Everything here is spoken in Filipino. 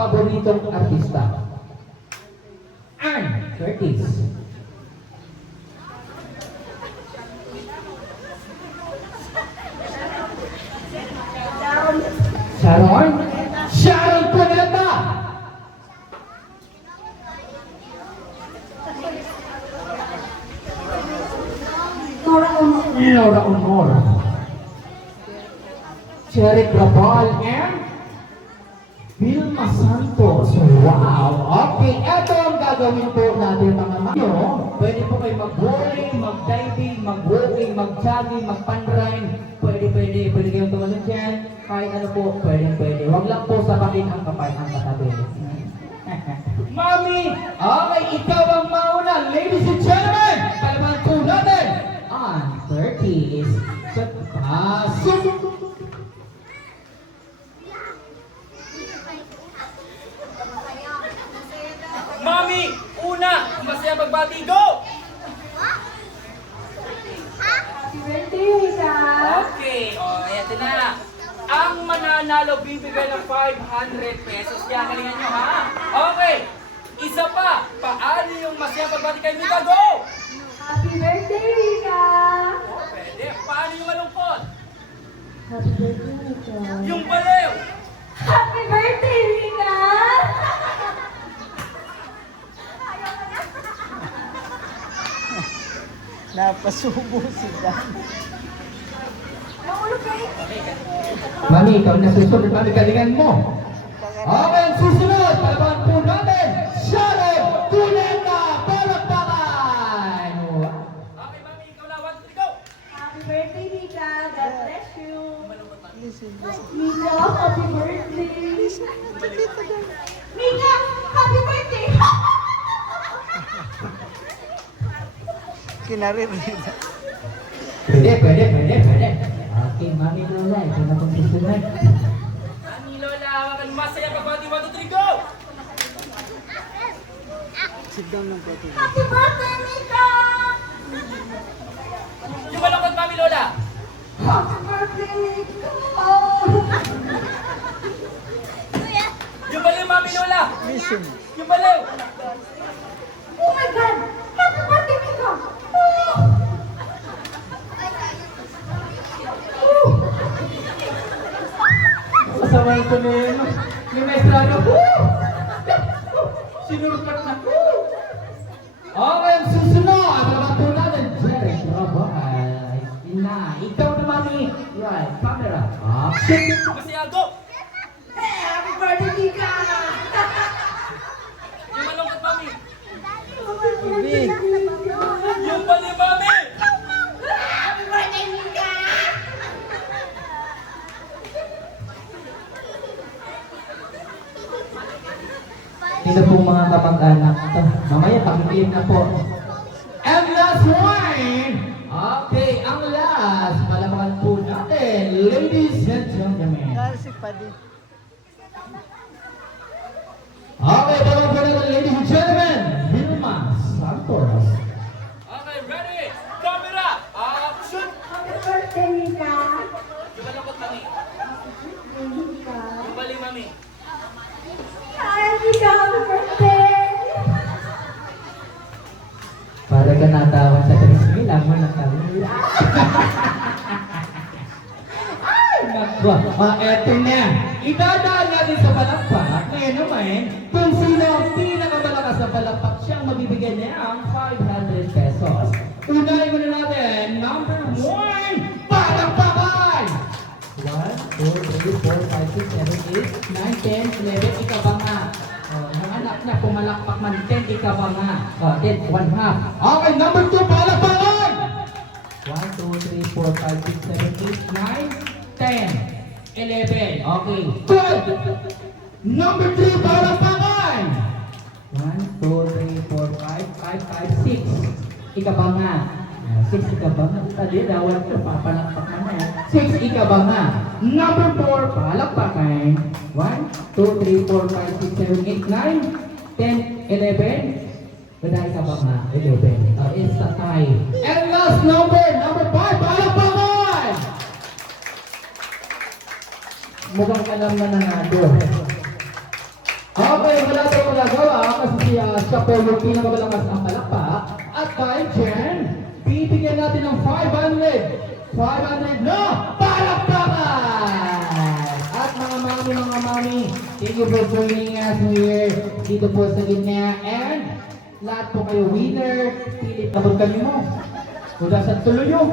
Paboritong artista. Ann Curtis. Sharon. Sharon Cuneta. Nora Honor. Cherry Grabal and Vilma Santos. Wow! Okay, eto ang gagawin po natin mga manyo. Pwede po kayo mag-bowling, mag-diving, mag-walking, mag-jogging, mag-panrun. Pwede kayong tumalon dyan. Kahit ano po, pwede. Huwag lang po sapatin ang kapay ang katabi. Mami! Okay, ikaw ang mauna. Ladies and gentlemen, palaman po natin on 30s. Pasok! Mami, una, masaya magbati, go! Happy birthday, Rita! Okay, ayan na. Ang mananalo bibigay ng 500 pesos. Kaya galingan nyo, ha? Okay, isa pa. Paano yung masaya magbati kay Mika, go! Happy birthday, Rita! Pwede. Paano yung malungkot? Happy birthday, Rita! Yung baliw! Happy birthday, Rita! Napasubo sila. Nahulog ka rin. Mami, ikaw na susunod. Mami, galingan mo. Okay, ang susunod. Palaban po natin. Sharon Cuneta. Palakpakan. Okay, Mami, ikaw na. 1, 2, 3, go! Happy birthday, Rita! God bless you! Listen. Mika, happy birthday! Mika, happy birthday! Kinaririda. Pwede. Okay, Mami Lola, ikaw na pong susunod. Mami Lola, hawakan masaya magbati. 1, 2, 3, go! Sit down lang po. Happy birthday, Mika! Yung malungkot, Mami Lola! Happy birthday, Mika! Yung baliw, Mami Lola! Listen. Yung baliw! Oh my God! Happy birthday, Mika! Masaway ko na yun. Yung maestrado. Sinurkat na. Okay, ang susunod. Palaban po natin. Jerry Grabal. Ikaw na, Mami. Right, camera. Action. Masaya, go! Happy birthday, Mika! Yung malungkot, Mami! Happy birthday, Mika! Yung baliw, Mami! Happy birthday, Mika! Ito po mga kapag-anak. Ito, mamaya pakikilim na po. And last one! Okay, ang last. Palabakan po natin. Ladies and gentlemen. Kasi pa din. Okay, palabakan po natin, ladies and gentlemen. Vilma Santos. Okay, ready? Camera! Action! Happy birthday, Mika! Yung malungkot, Mami! Mika! Yung baliw, Mami! Hi, Mika! Happy birthday! Para ka natawan sa Trismil, mo na kami. Ay, naku. Eto na. Idadaan natin sa palakpak. Ngayon naman, kung sino ang pinakamalakas sa palakpak, siyang mabibigyan niya ang 500 pesos. Unahin muna natin, number 1, palakpakan! 1, 2, 3, 4, 5, 6, 7, 8, 9, 10, 11, ika ba nga? Ang anak niya, pumalakpak man, 10, ika ba nga? 10, 1 half. Okay, number 2, palakpakan! 1, 2, 3, 4, 5, 6, 7, 8, 9, 10, 11. Okay. 12. Number 3, palakpakan! 1, 2, 3, 4, 5, 5, 6. Ika ba nga? 6 ika ba nga? Tadi dawal ko, papalakpakan na yan. 6 ika ba nga? Number 4, palakpakan. 1, 2, 3, 4, 5, 6, 7, 8, 9, 10, 11. Benar ka ba nga? 11. It's a tie. And last number 5, palakpakan! Mukhang alam na nanado. magagawa kasi siya po yung pinakamalakas ang palakpak. At dahil dyan, bibigyan natin ng 500 na palakpakan! At mga mami, thank you for joining us here dito po sa gitna. And lahat po kayo winner, pilit na kami mo. Wala sa tuloy yun.